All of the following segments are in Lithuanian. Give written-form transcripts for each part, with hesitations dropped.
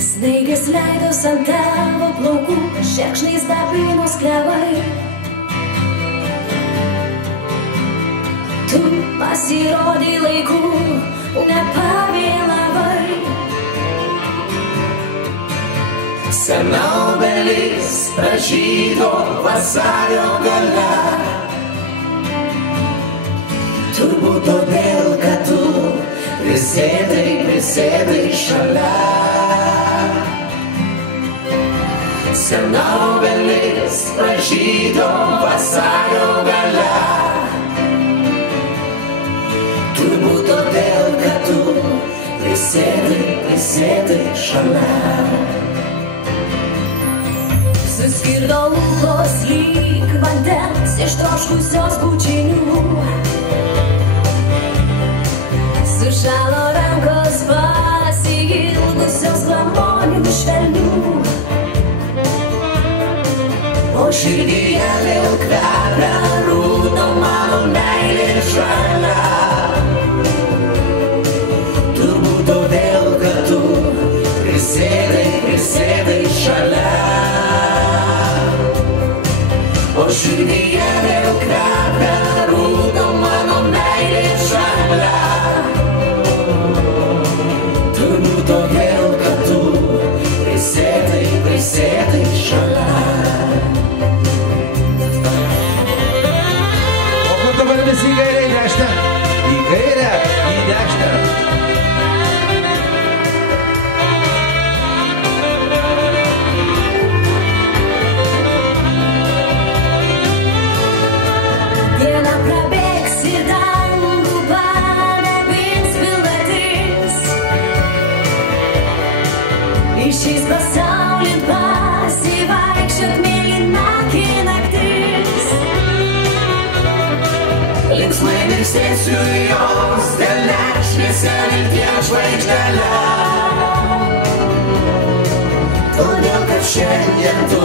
Snaigės leidos ant tavo plaukų, šerkšnais dabinos klevai. Tu pasirodai laiku, nepavėlavai. Sena obelis pražydo vasario gale. Turbūt todėl, kad tu prisėdai šalia. Sena obelis pražydo vasario gale. Turbūt todėl, kad tu prisėdai šalia. Suskirdo lūpos lyg vandens ištroškusios bučinių. Sušalo rankos pasiilgusios glamonių švelnių. O širdyje vėl kvepia rūdo mano meilė žalia. Turbūt todėl, kad tu prisėdai šalia. O širdyje vėl kvepia rūdo mano meilė žalia. Turbūt todėl, kad tu prisėdai šalia. O kur dabar visi į kairę, į dešinę? Į kairę, į dešinę. Diena prabėgs ir dangų padabins pilnatis. Išeis pasaulin pasivaikščiot mėlynakė naktis. Linksmai mirksėsiu jos delne, šviesia vilties žvaigždele. Todėl, kad šiandien tu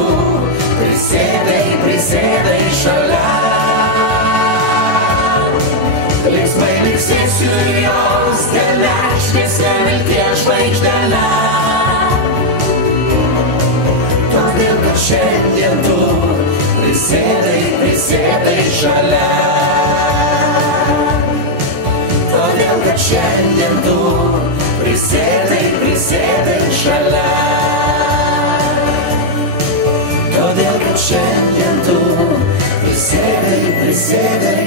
prisėdai šalia. Linksmai mirksėsiu jos delne, šviesia vilties žvaigždele. Todėl, kad šiandien tu prisėdai šalia. Todėl, kad šiandien tu prisėdai šalia. Todėl, kad šiandien tu prisėdai